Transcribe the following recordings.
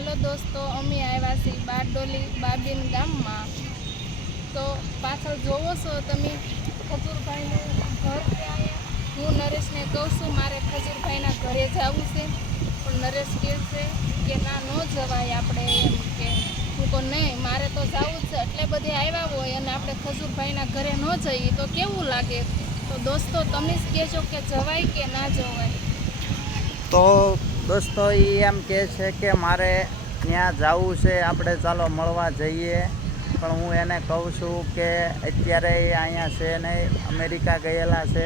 હાલો દોસ્તો, અમે આવ્યા છીએ બારડોલી બાબીન ગામમાં. તો પાછળ જોવો છો તમે ખજૂરભાઈનું ઘર ત્યાં. હું નરેશને કહું છું મારે ખજૂરભાઈના ઘરે જવું છે, પણ નરેશ કહે છે કે ના, ન જવાય આપણે, એમ કે હું કહું નહીં, મારે તો જવું જ છે. એટલે બધે આવ્યા હોય અને આપણે ખજૂરભાઈના ઘરે ન જઈએ તો કેવું લાગે? તો દોસ્તો તમે જ કહેજો કે જવાય કે ના જવાય. તો દોસ્તો એ એમ કહે છે કે મારે ત્યાં જવું છે, આપણે ચાલો મળવા જઈએ. પણ હું એને કહું છું કે અત્યારે એ અહીંયા છે નહીં, અમેરિકા ગયેલા છે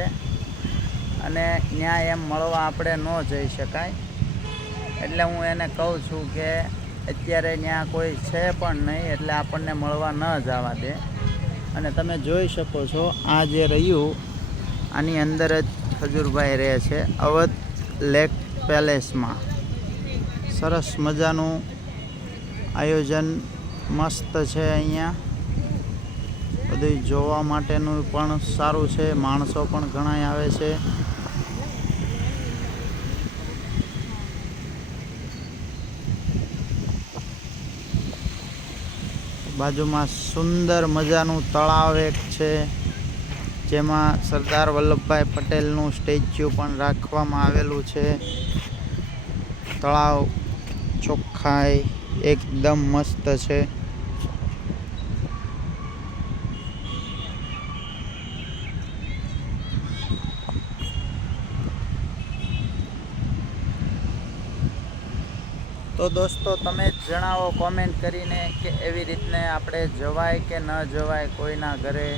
અને ત્યાં એમ મળવા આપણે ન જઈ શકાય. એટલે હું એને કહું છું કે અત્યારે ત્યાં કોઈ છે પણ નહીં, એટલે આપણને મળવા ન જવા દે. અને તમે જોઈ શકો છો આ જે રહ્યું, આની અંદર જ ખજૂરભાઈ રહે છે, અવધ લેક પેલેસમાં. સરસ મજાનું આયોજન મસ્ત છે અહીંયા. બધું જોવા માટેનું પણ સારું છે, માણસો પણ ઘણા આવે છે. બાજુમાં સુંદર મજાનું તળાવ એક છે, જેમાં સરદાર વલ્લભભાઈ પટેલનું સ્ટેચ્યુ પણ રાખવામાં આવેલું છે. તળાવ ચોખ્ખાઈ એકદમ મસ્ત છે. તો દોસ્તો તમે જ જણાવો કોમેન્ટ કરીને કે એવી રીતને આપણે જવાય કે ન જવાય કોઈના ઘરે.